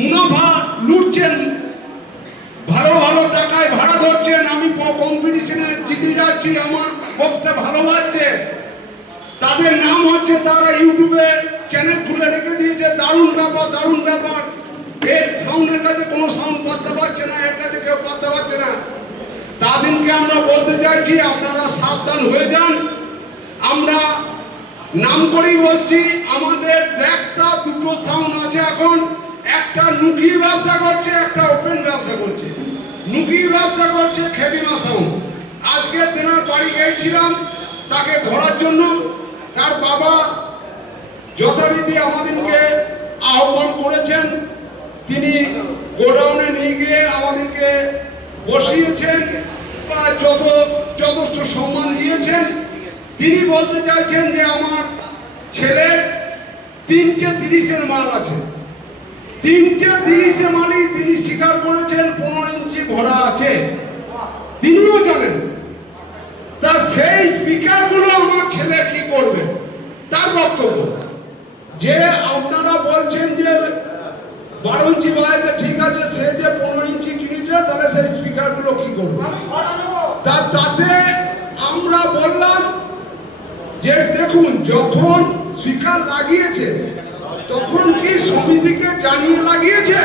মুনাফা লুটছেন, ভালো ভালো টাকায় ভাড়া ধরছেন, আমি কম্পিটিশনে জিতে যাচ্ছি, আমার বক্তা ভালো লাগছে, তাদের নাম হচ্ছে, তারা ইউটিউবে চ্যানেল খুলে রেখে দিয়েছে, দারুণ ব্যাপার দারুণ ব্যাপার। এর সাউন্ডের কাছে কোনো সাউন্ড পাত্তা পাচ্ছে না, এর কাছে কেউ পাত্তা পাচ্ছে না। তাদেরকে আমরা বলতে চাইছি আপনারা সাবধান হয়ে যান। আমরা নাম করেই বলছি, আমাদের একটা দুটো সাউন্ড আছে এখন, একটা নুকিয়ে ব্যবসা করছে, একটা ওপেন ব্যবসা করছে। নুকিয়ে ব্যবসা করছে খেবিমা সাউন্ড। আজকে তেনার বাড়ি গিয়েছিলাম তাকে ধরার জন্য, তার বাবা যথারীতি আমাদেরকে আহ্বান করেছেন, তিনি গোডাউনে নিয়ে গিয়ে আমাদেরকে বসিয়েছেন, যথেষ্ট সম্মান দিয়েছেন। তিনি বলতে চাইছেন যে আমার ছেলের 3টে 30-এর মাল আছে, 3টে 30-এর মালই তিনি স্বীকার করেছেন 15 ইঞ্চি ভরা আছে, তিনিও জানেন। তা সেই স্পিকারগুলো আমার ছেলে কি করবে? তার বক্তব্য যে আপনারা বলছেন যে 12 ইঞ্চি বাজাতে ঠিক আছে, সে যে 15 ইঞ্চি কিনেছে, তাহলে সেই স্পিকারগুলো কি করবে? তাতে আমরা বললাম যে দেখুন, যখন স্পিকার লাগিয়েছে তখন কি সমিতিকে জানিয়ে লাগিয়েছে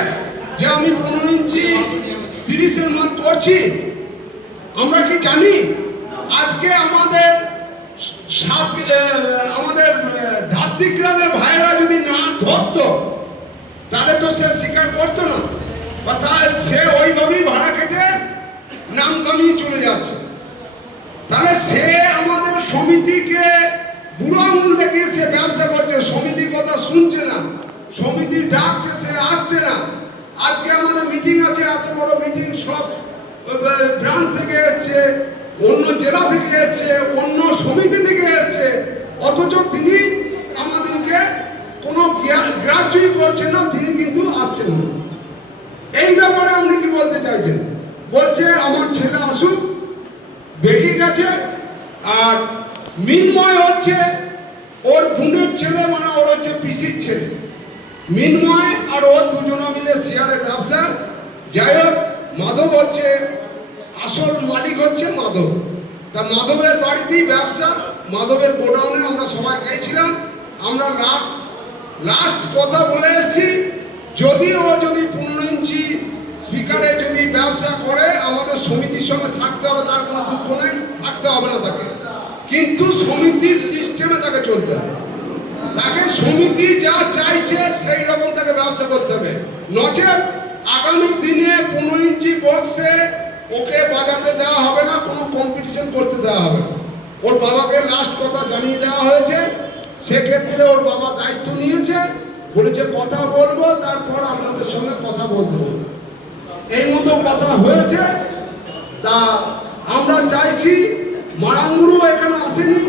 যে আমি 15 ইঞ্চি 30-এর মাল করছি? আমরা কি জানি? আজকে আমাদের ধাত্রিগ্রামের ভাইরা যদি না ধরতো তাহলে তো সে স্বীকার করতো না, বা সে ওইভাবেই ভাড়া কেটে নাম কামিয়ে চলে যাচ্ছে। তাহলে সে আমাদের সমিতিকে বুড়ো আঙুল দেখিয়ে সে ব্যবসা করছে, সমিতির কথা শুনছে না, সমিতি ডাকছে সে আসছে না। আজকে আমাদের মিটিং আছে, এত বড় মিটিং, সব ব্রাঞ্চ থেকে এসছে, অন্য জেলা থেকে এসছে, অন্য সমিতি থেকে এসছে, অথচ তিনি আমাদেরকে কোনো গ্রাহ্যই করছেন না, তিনি কিন্তু আসছেন না। এই ব্যাপারে আপনি কি বলতে চাইছেন? বলছে আমার ছেলে আসুক, বেরিয়ে গেছে। আর মিনময় হচ্ছে ওর বোনের ছেলে, মানে ওর হচ্ছে পিসির ছেলে। মিনময় আর ওর দুজনে মিলে শেয়ারের ব্যবসা। যাই হোক, মাধব হচ্ছে আসল মালিক, হচ্ছে মাধব। তা মাধবের বাড়িতেই ব্যবসা, মাধবের গোডাউনে আমরা সবাই গিয়েছিলাম। আমরা লাস্ট কথা বলে এসেছি, যদি 15 ইঞ্চি স্পিকারে যদি ব্যবসা করে, আমাদের সমিতির সঙ্গে থাকতে হবে, তার কোনো দুঃখ নেই, থাকতে হবে না তাকে, কিন্তু সমিতির সিস্টেমে তাকে চলতে হবে। তাকে সমিতি যা চাইছে সেই রকম তাকে ব্যবসা করতে হবে, নচেত আগামী দিনে 15 ইঞ্চি বক্সে ওকে বাজাতে দেওয়া হবে না, কোনো কম্পিটিশন করতে দেওয়া হবে না। ওর বাবাকে লাস্ট কথা জানিয়ে দেওয়া হয়েছে, সেক্ষেত্রে ওর বাবা দায়িত্ব নিয়েছে, বলেছে কথা বলবো, তারপর আপনাদের সঙ্গে কথা বলবো। এই মতো কথা হয়েছে। তা আমরা চাইছি, মারাঙ্গুরু এখানে আসেনি,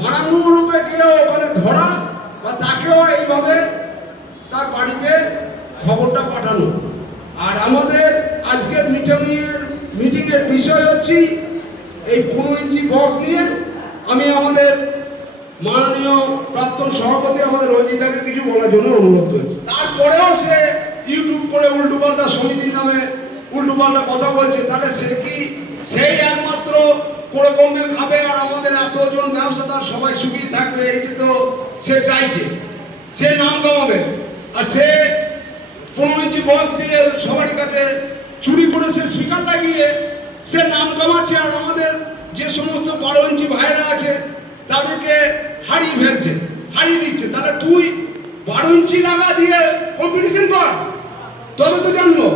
মারাঙ্গুরুকে গিয়ে ওখানে ধরা, বা তাকেও এইভাবে তার বাড়িতে খবরটা পাঠানো। আর আমাদের আজকের মিটিংয়ের বিষয় হচ্ছে এই 15 ইঞ্চি বক্স নিয়ে। আমি আমাদের মাননীয় প্রাক্তন সভাপতি আমাদের রঞ্জিতাকে কিছু বলার জন্য অনুরোধ করেছি। তারপরেও সে ইউটিউব করে উল্টোপাল্টা সমিতির নামে উল্টোপাল্টা কথা বলছে, তাহলে সে কি সেই একমাত্র করে কমে খাবে, আর আমাদের এতজন ব্যবসাদার সবাই সুখী থাকবে, এটি তো সে চাইছে। সে নাম কামাবে, আর সে 15 ইঞ্চি বক্স দিয়ে সবার কাছে চুরি করে সে স্পিকার লাগিয়ে সে নাম কামাচ্ছে, আর আমাদের যে সমস্ত 12 ইঞ্চি ভাইরা আছে তাদেরকে হারিয়ে ফেলছে, হারিয়ে দিচ্ছে। তাহলে তুই 12 ইঞ্চি লাগা দিয়ে কম্পিটিশন কর, তবে তো জানবো।